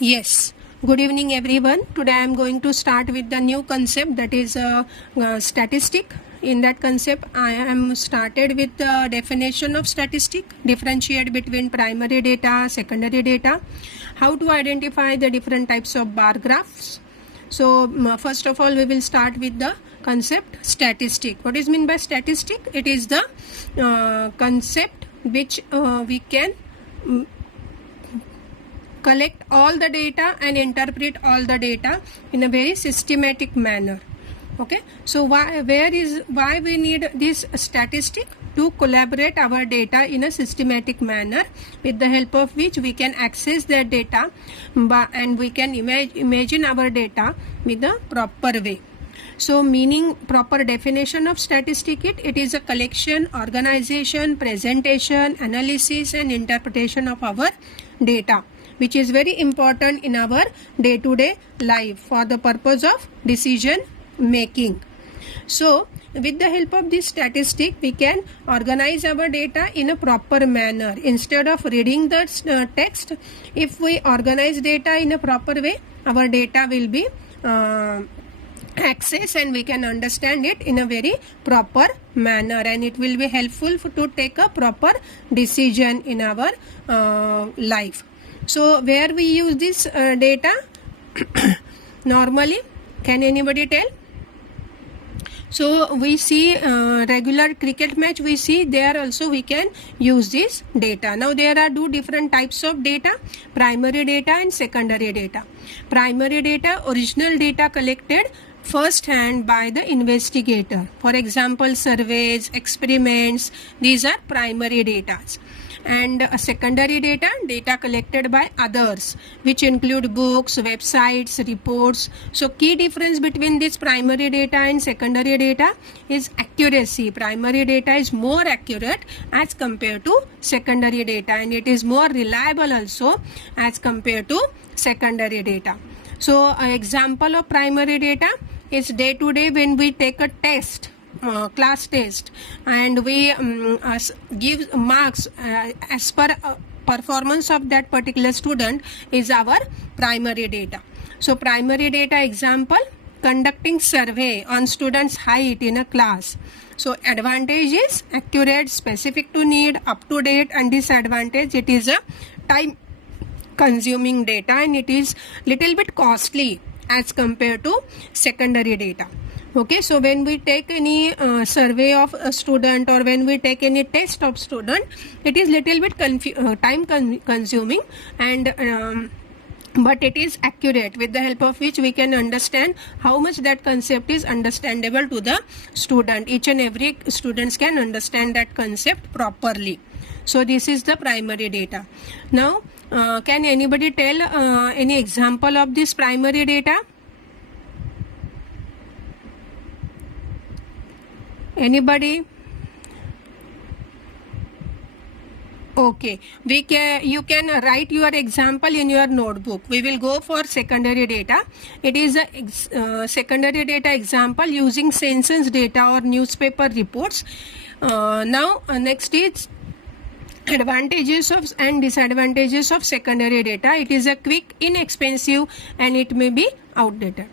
Yes. Good evening, everyone. Today I am going to start with the new concept, that is statistic. In that concept, I am started with the definition of statistic, differentiate between primary data, secondary data, how to identify the different types of bar graphs. So first of all, we will start with the concept statistic. What is meant by statistic? It is the concept which we can collect all the data and interpret all the data in a very systematic manner. Okay, so why we need this statistic? To collaborate our data in a systematic manner, with the help of which we can access that data and we can imagine our data with a proper way. So meaning, proper definition of statistic, it is a collection, organization, presentation, analysis and interpretation of our data, which is very important in our day-to-day life for the purpose of decision making. So with the help of this statistic, we can organize our data in a proper manner. Instead of reading the text, if we organize data in a proper way, our data will be access and we can understand it in a very proper manner, and it will be helpful to take a proper decision in our life. So where we use this data normally, can anybody tell? So we see regular cricket match, we see there also we can use this data. Now there are two different types of data, primary data and secondary data. Primary data, original data collected first hand by the investigator. For example, surveys, experiments, these are primary data. And secondary data, data collected by others, which include books, websites, reports. So key difference between this primary data and secondary data is accuracy. Primary data is more accurate as compared to secondary data, and it is more reliable also as compared to secondary data. So an example of primary data is day to day when we take a test, class test, and we give marks as per performance of that particular student is our primary data. So primary data example, conducting survey on students' height in a class. So advantage is accurate, specific to need, up to date, and disadvantage, it is a time consuming data and it is little bit costly as compared to secondary data. Okay, so when we take any survey of a student or when we take any test of student, it is little bit time consuming and but it is accurate, with the help of which we can understand how much that concept is understandable to the student. Each and every students can understand that concept properly. So this is the primary data. Now can anybody tell any example of this primary data? Anybody? Okay, you can write your example in your notebook. We will go for secondary data. It is a secondary data example using census data or newspaper reports. Now next is advantages of and disadvantages of secondary data. It is a quick, inexpensive, and it may be outdated.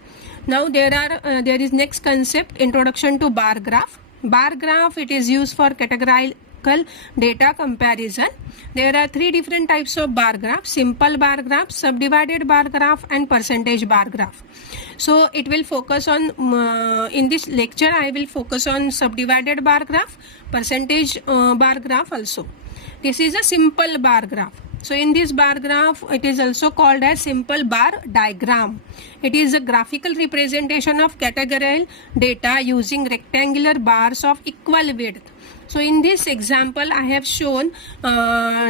Now there is next concept, introduction to bar graph. Bar graph, it is used for categorical data comparison. There are three different types of bar graph: simple bar graph, subdivided bar graph, and percentage bar graph. So it will focus on in this lecture I will focus on subdivided bar graph, percentage bar graph also. This is a simple bar graph. So in this bar graph, it is also called as simple bar diagram. It is a graphical representation of categorical data using rectangular bars of equal width. So in this example, I have shown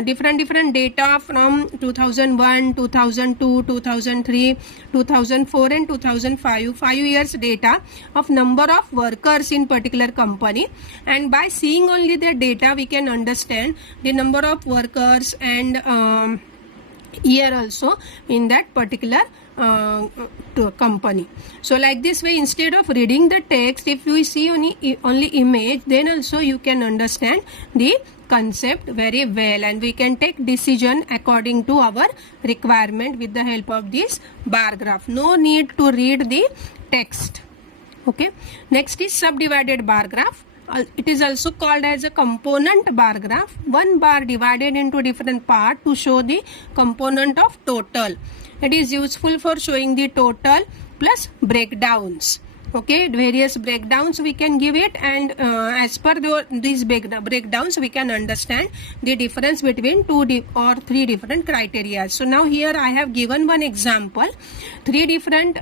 different data from 2001, 2002, 2003, 2004 and 2005, 5 years data of number of workers in particular company, and by seeing only the data we can understand the number of workers and year also in that particular company. So like this way, instead of reading the text, if you see only image, then also you can understand the concept very well, and we can take decision according to our requirement with the help of this bar graph. No need to read the text. Okay, next is subdivided bar graph. It is also called as a component bar graph. One bar divided into different part to show the component of total. It is useful for showing the total plus breakdowns. Okay, various breakdowns we can give it, and as per these breakdowns we can understand the difference between two or three different criteria. So now here I have given one example, three different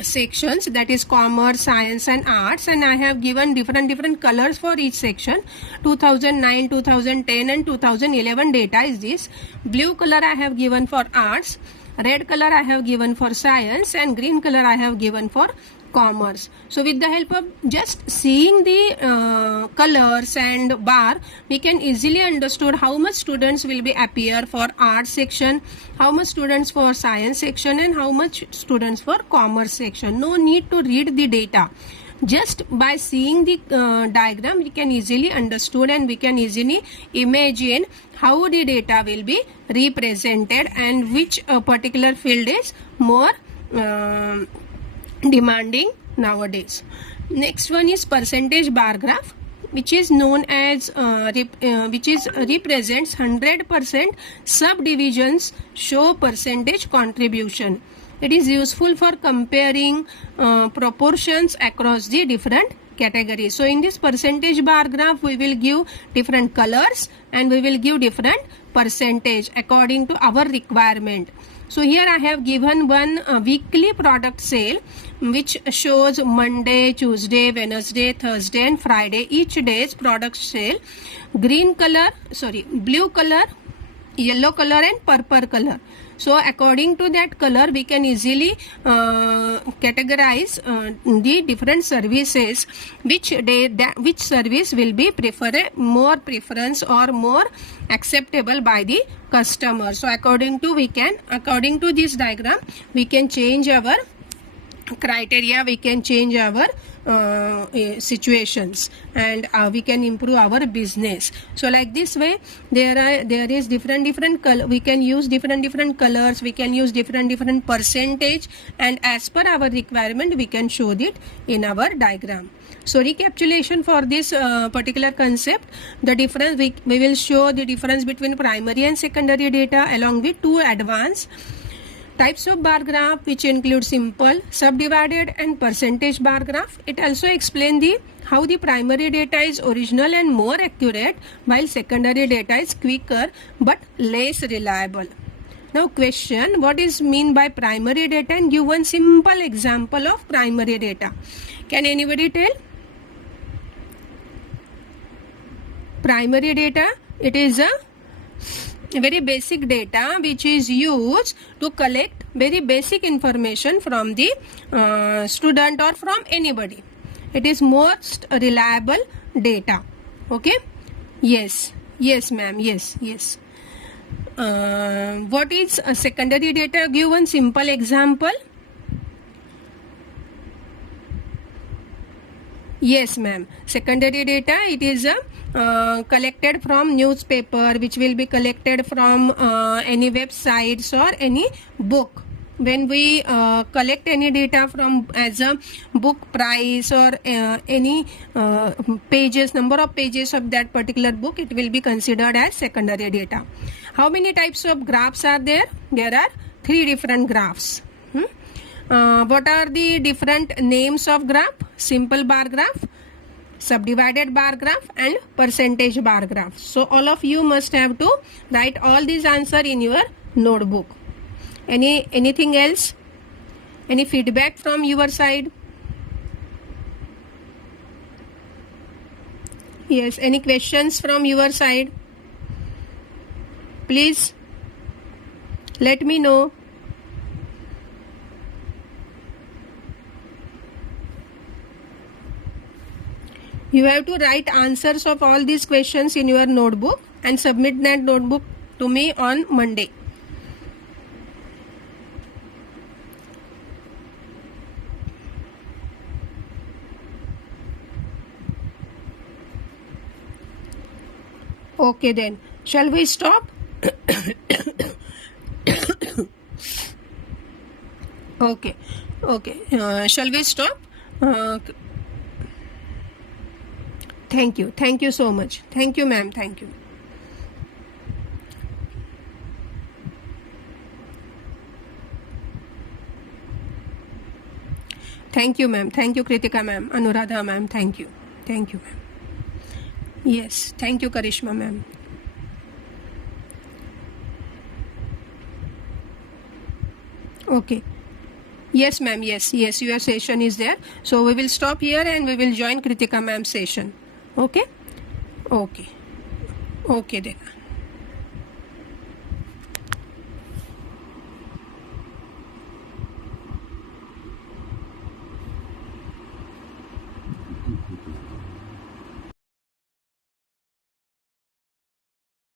sections, that is commerce, science and arts, and I have given different colors for each section. 2009, 2010 and 2011 data is this. Blue color I have given for arts, red color I have given for science, and green color I have given for commerce. So with the help of just seeing the colors and bar, we can easily understood how much students will be appear for art section, how much students for science section, and how much students for commerce section. No need to read the data. Just by seeing the diagram we can easily understood, and we can easily imagine how the data will be represented and which particular field is more demanding nowadays. Next one is percentage bar graph, which is known as which is represents 100% subdivisions show percentage contribution. It is useful for comparing proportions across the different categories. So in this percentage bar graph we will give different colors and we will give different percentage according to our requirement. So here I have given one weekly product sale which shows Monday, Tuesday, Wednesday, Thursday and Friday, each day's product sale. Blue color, yellow color and purple color. So according to that color we can easily categorize the different services, which service will be more preference or more acceptable by the customer. So according to this diagram we can change our criteria, we can change our situations, and we can improve our business. So like this way there is different color, we can use different colors, we can use different percentage, and as per our requirement we can show it in our diagram. So recapitulation for this particular concept, the difference we will show the difference between primary and secondary data along with two advanced types of bar graph, which include simple, subdivided and percentage bar graph. It also explains how the primary data is original and more accurate, while secondary data is quicker but less reliable. Now question, what is mean by primary data, and give one simple example of primary data. Can anybody tell? Primary data, it is a very basic data which is used to collect very basic information from the student or from anybody. It is most reliable data. Okay, yes ma'am, yes. What is secondary data? Give one simple example. Yes ma'am, secondary data, it is collected from newspaper, which will be collected from any websites or any book. When we collect any data from as a book price or any pages, number of pages of that particular book, it will be considered as secondary data. How many types of graphs are there? There are 3 different graphs. What are the different names of graph? Simple bar graph, subdivided bar graph and percentage bar graph. So all of you must have to write all these answers in your notebook. Anything else? Any feedback from your side? Yes, any questions from your side? Please let me know. You have to write answers of all these questions in your notebook and submit that notebook to me on Monday. Okay then. Shall we stop? Okay. Okay. Shall we stop? Thank you. Thank you so much. Thank you, ma'am. Thank you. Thank you, ma'am. Thank you, Kritika, ma'am. Anuradha, ma'am. Thank you. Thank you, ma'am. Yes. Thank you, Karishma, ma'am. Okay. Yes, ma'am. Yes. Yes. Your session is there. So we will stop here and we will join Kritika, ma'am's session. Okay. Okay. Okay then.